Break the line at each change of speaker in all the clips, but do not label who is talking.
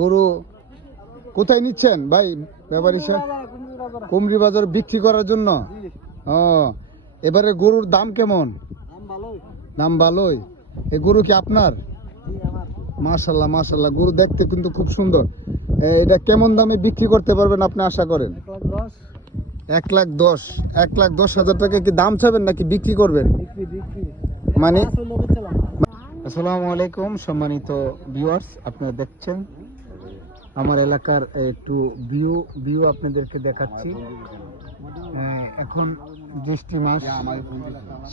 গরু কোথায় নিচ্ছেন ভাই ব্যাপারী সাহেব? কুমড়ি বাজার বিক্রি করার জন্য? ও, এবারে গরুর দাম কেমন? দাম ভালোই। এই গরু কি আপনার? মাশাল্লাহ মাশাল্লাহ গরু দেখতে কিন্তু খুব সুন্দর। এটা কেমন দামে বিক্রি করতে পারবেন আপনি আশা করেন? এক লাখ দশ। এক লাখ দশ হাজার টাকা কি দাম চাবেন নাকি বিক্রি করবেন? মানে আসসালামু আলাইকুম, সম্মানিত ভিউয়ার্স আপনারা দেখছেন আমার এলাকার একটু ভিউ ভিউ আপনাদেরকে দেখাচ্ছি। এখন জ্যৈষ্ঠ মাস,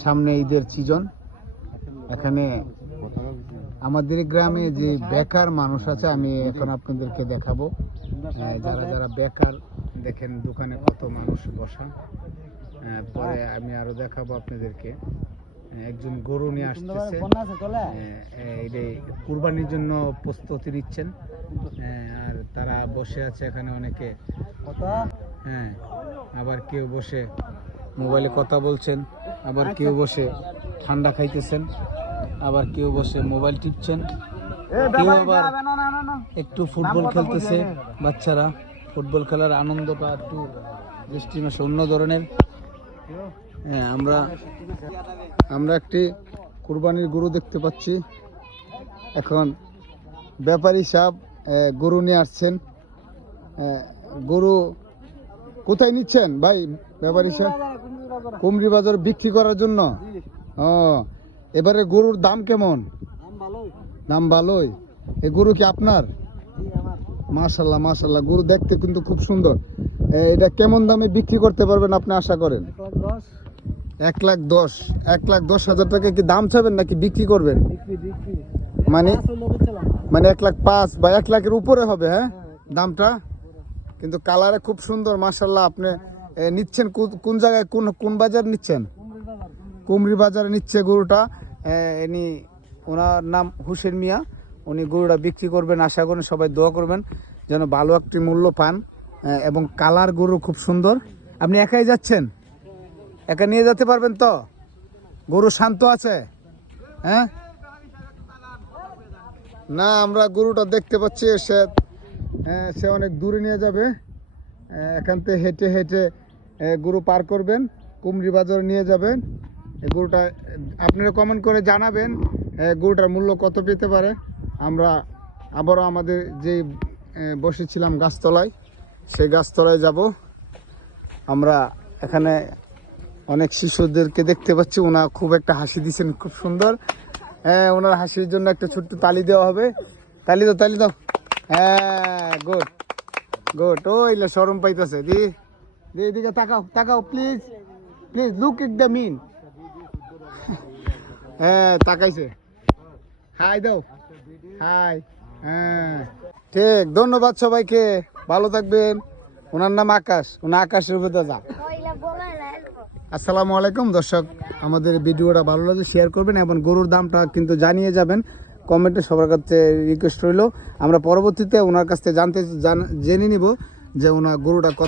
সামনে ঈদের সিজন এখানে আমাদের গ্রামে যে বেকার মানুষ আছে, আমি এখন আপনাদেরকে দেখাবো। যারা যারা বেকার, দেখেন দোকানে কত মানুষ বসা। পরে আমি আরও দেখাবো আপনাদেরকে। একজন গরু নিয়ে আসতেছে। এটা কুরবানির জন্য প্রস্তুতি নিচ্ছেন। তারা বসে আছে এখানে অনেকে। হ্যাঁ আবার কেউ বসে। মোবাইলে কথা বলছেন আবার কেউ বসে। ঠান্ডা খাইতেছেন আবার কেউ বসে। মোবাইল টিপছেন কেউ আবার একটু ফুটবল খেলতেছে। বাচ্চারা ফুটবল খেলার আনন্দ আনন্দটা একটু বৃষ্টি মাসে অন্য ধরনের। হ্যাঁ আমরা আমরা একটি কুরবানির গরু দেখতে পাচ্ছি। এখন ব্যাপারী সাহেব আহ, গরু নিয়ে আসছেন। গরু কোথায় নিচ্ছেন ভাই ব্যাপারী সাহেব? কুমড়ি বাজার বিক্রি করার জন্য? ও এবারে গরুর দাম কেমন? দাম ভালোই। এই গরু কি আপনার? মাশাল্লাহ মাশাল্লাহ গরু দেখতে কিন্তু খুব সুন্দর। এটা কেমন দামে বিক্রি করতে পারবেন আপনি আশা করেন? এক লাখ দশ এক লাখ দশ হাজার টাকা কি দাম চাবেন নাকি বিক্রি করবেন? মানে মানে এক লাখ পাঁচ বা এক লাখের উপরে হবে হ্যাঁ? দামটা? কিন্তু কালারে খুব সুন্দর মাশাল্লাহ আপনি নিচ্ছেন কোন জায়গায়, কোন কোন বাজার নিচ্ছেন? কুমড়ি বাজারে নিচ্ছে গরুটা। ইনি, ওনার নাম হুসেন মিয়া। উনি গরুটা বিক্রি করবেন, আশা করেন সবাই দোয়া করবেন, যেন ভালো একটি মূল্য পান এবং কালার গরু খুব সুন্দর। আপনি একাই যাচ্ছেন? একা নিয়ে যেতে পারবেন তো? গরু শান্ত আছে? হ্যাঁ? না, আমরা গরুটা দেখতে পাচ্ছি, সে সে অনেক দূরে নিয়ে যাবে। এখান থেকে হেঁটে হেঁটে গরু পার করবেন, কুমড়ি বাজার নিয়ে যাবেন। গরুটা, আপনারা কমেন্ট করে জানাবেন গরুটার মূল্য কত পেতে পারে। আমরা আবারও আমাদের যে বসেছিলাম গাছতলায়, সেই গাছতলায় যাব। আমরা এখানে অনেক শিশুদেরকে দেখতে পাচ্ছি, ওনা খুব একটা হাসি দিচ্ছেন, খুব সুন্দর। হ্যাঁ ওনার হাসির জন্য একটা ছোট্ট তালি দেওয়া হবে। তালি দাও তালি দাও। হ্যাঁ গুড গুড ওইলে সরম পাইতেছে, দি দি, এদিকে তাকাও তাকাও please please look it the mean হ্যাঁ তাকাইছে। হাই দাও। হাই হ্যাঁ। ঠিক, ধন্যবাদ সবাইকে। ভালো থাকবেন। ওনার নাম আকাশ। ওনার আকাশের উপরে যা আসসালামু আলাইকুম, দর্শক। আমাদের ভিডিওটা ভালো লাগলে শেয়ার করবেন এবং গরুর দামটা কিন্তু জানিয়ে যাবেন। কমেন্টে সবার কাছে রিকোয়েস্ট রইল। আমরা পরবর্তীতে ওনার কাছ থেকে জানতে জান- নিব যে ওনার গরুটা কত